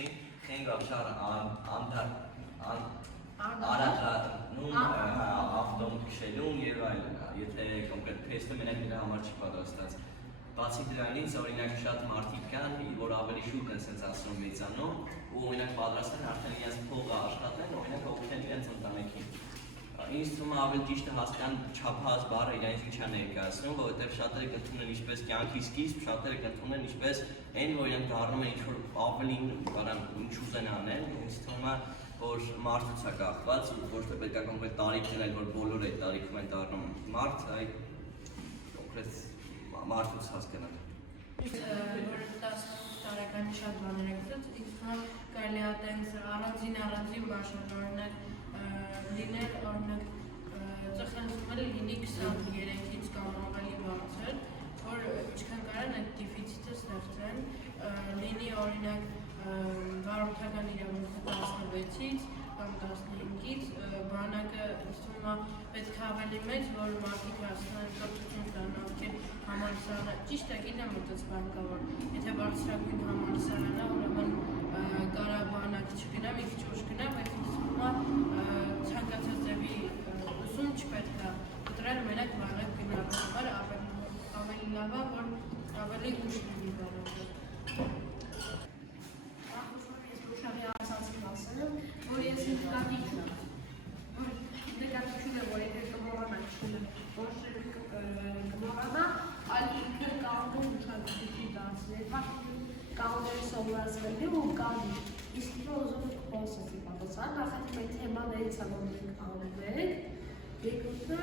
մասին, խենք ապշար Արատնում ավտոմ քշելուն եւ այլն, եթե կոնկրետ թեստը մենակ դրա համար չի պատրաստած։ Բացի դրանից, օրինակ շատ մարդիկ կան, որ ավելի շուտ են sense ասում մեծանում, ու օրինակ պատրաստ են արդեն իրենց փողը աշխատեն, օրինակ օգնել իրենց ընտանիքին։ Ինձ թվում է ավելի ճիշտ է հասկանան չափահաս բառը իրենց ինչա ներկայացնում, որովհետև շատերը կընդունեն ինչպես կյանքի սկիզբ, շատերը կընդունեն ինչպես այն, որ իրենք դառնում են ինչ-որ ավելին, ինչ ուզեն անել, ինձ թվում է, որ մարդուց է կախված, ոչ թե պետք է կոնկրետ տարիք դնել, որ բոլորը այդ տարիքում են դառնում մարդ, այլ կոնկրետ մարդուց հասկանալ։ Որ 10 տարեկանի շատ բաներ եք ասած, ինձ թվում է կարելի է տենց առանձին բաժան, օրինակ լինել, օրինակ ծխելուցմել լինի 23-ից կամ ավելի բարձր, որ ինչքան կարան այդ դիֆիցիտը ստեղծեն, լինի օրինակ վարորդական իրավունքը 16-ից կամ 15-ից, բանակը ինձ թվում է պետք է ավելի մեծ, որ մարդիկ հասնեն կրթություն ստանան, ովքեր համալսարանը, ճիշտ է գիտեմ որ դες բան կա, որ եթե բարձրագույն համալսարանը, ուրեմն կարա բանակ չգնա, մի քիչ ուշ գնա, բայց ինձ թվում է ցանկացած ձևի ուսում չպետք է կտրել մենակ բանակ գնալու համար, ավելի լավ է, որ ավելի ուշ լինի բանակը։ Որ ես նկատիչն եմ, որ նկատիչն է, որ եթե կմոռանա չունեմ, որ կմոռանա, այլ ինքը կարող է ուշադրություն դարձնել, կարող է սովորացնել ու կանի, իսկ ինքը ուզում եք պոսեցի պատասխան, նախատիմ այդ թեմաներից է, որ մենք անում ենք, երկրորդը